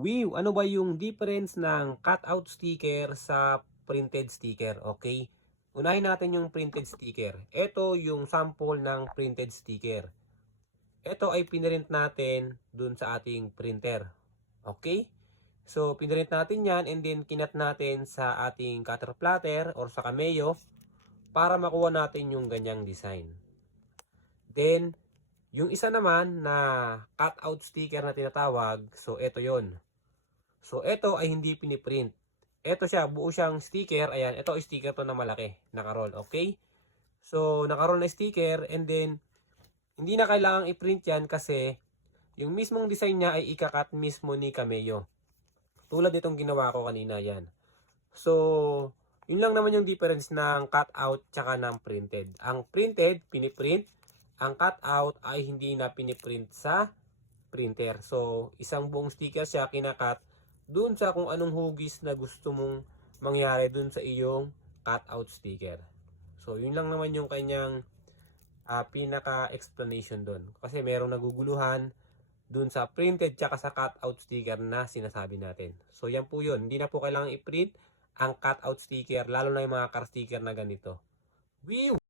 Wiw, ano ba yung difference ng cutout sticker sa printed sticker? Okay. Unahin natin yung printed sticker. Ito yung sample ng printed sticker. Ito ay pinrint natin dun sa ating printer. Okay? So, pinrint natin yan and then kinat natin sa ating cutter plotter or sa Cameo para makuha natin yung ganyang design. Then, yung isa naman na cutout sticker na tinatawag, so ito yon. So, ito ay hindi piniprint. Ito siya, buo siyang sticker. Ayan, ito sticker to na malaki. Nakaroll, okay? So, nakaroll na sticker and then, hindi na kailangang i-print yan kasi yung mismong design niya ay ikakat mismo ni Cameo. Tulad itong ginawa ko kanina yan. So, yun lang naman yung difference ng cutout tsaka ng printed. Ang printed, piniprint. Ang cutout ay hindi na piniprint sa printer. So, isang buong sticker siya kinakat dun sa kung anong hugis na gusto mong mangyari dun sa iyong cutout sticker. So, yun lang naman yung kanyang pinaka-explanation dun. Kasi merong naguguluhan dun sa printed tsaka sa cutout sticker na sinasabi natin. So, yan po yun. Hindi na po kailangan i-print ang cutout sticker, lalo na yung mga car sticker na ganito. Woo!